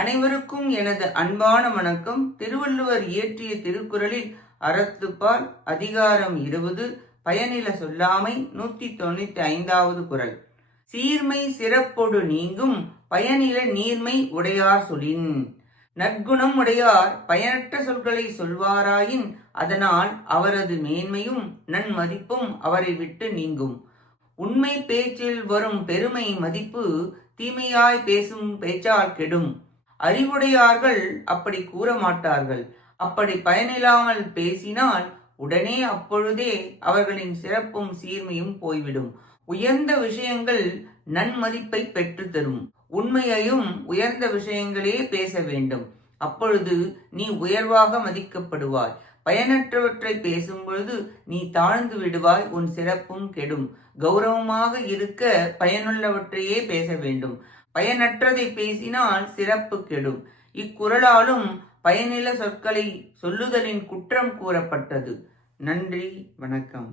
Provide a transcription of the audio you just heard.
அனைவருக்கும் எனது அன்பான வணக்கம். திருவள்ளுவர் இயற்றிய திருக்குறளில் அறத்துப்பால் அதிகாரம் 20 பயனில சொல்லாமை 195வது குறள். சீர்மை சிறப்பொடு நீங்கும் பயனில நீர்மை உடையார் சொலின். நற்குணம் உடையார் பயனற்ற சொற்களை சொல்வாராயின் அதனால் அவரது மேன்மையும் நன்மதிப்பும் அவரை விட்டு நீங்கும். உண்மை பேச்சில் வரும் பெருமை மதிப்பு தீமையாய் பேசும் பேச்சால் கெடும். அறிவுடையார்கள் அப்படி கூற மாட்டார்கள். அப்படி பயனில்லாமல் பேசினால் உடனே அப்பொழுதே அவர்களின் சிறப்பும் சீர்மையும் போய்விடும். உயர்ந்த விஷயங்கள் நன்மதிப்பை பெற்று தரும். உண்மையையும் உயர்ந்த விஷயங்களே பேச வேண்டும். அப்பொழுது நீ உயர்வாக மதிக்கப்படுவாய். பயனற்றவற்றை பேசும் பொழுது நீ தாழ்ந்து விடுவாய், உன் சிறப்பும் கெடும். கௌரவமாக இருக்க பயனுள்ளவற்றையே பேச வேண்டும். பயனற்றதை பேசினால் சிறப்பு கெடும். இக்குறளாலும் பயனில சொற்களை சொல்லுதலின் குற்றம் கூறப்பட்டது. நன்றி, வணக்கம்.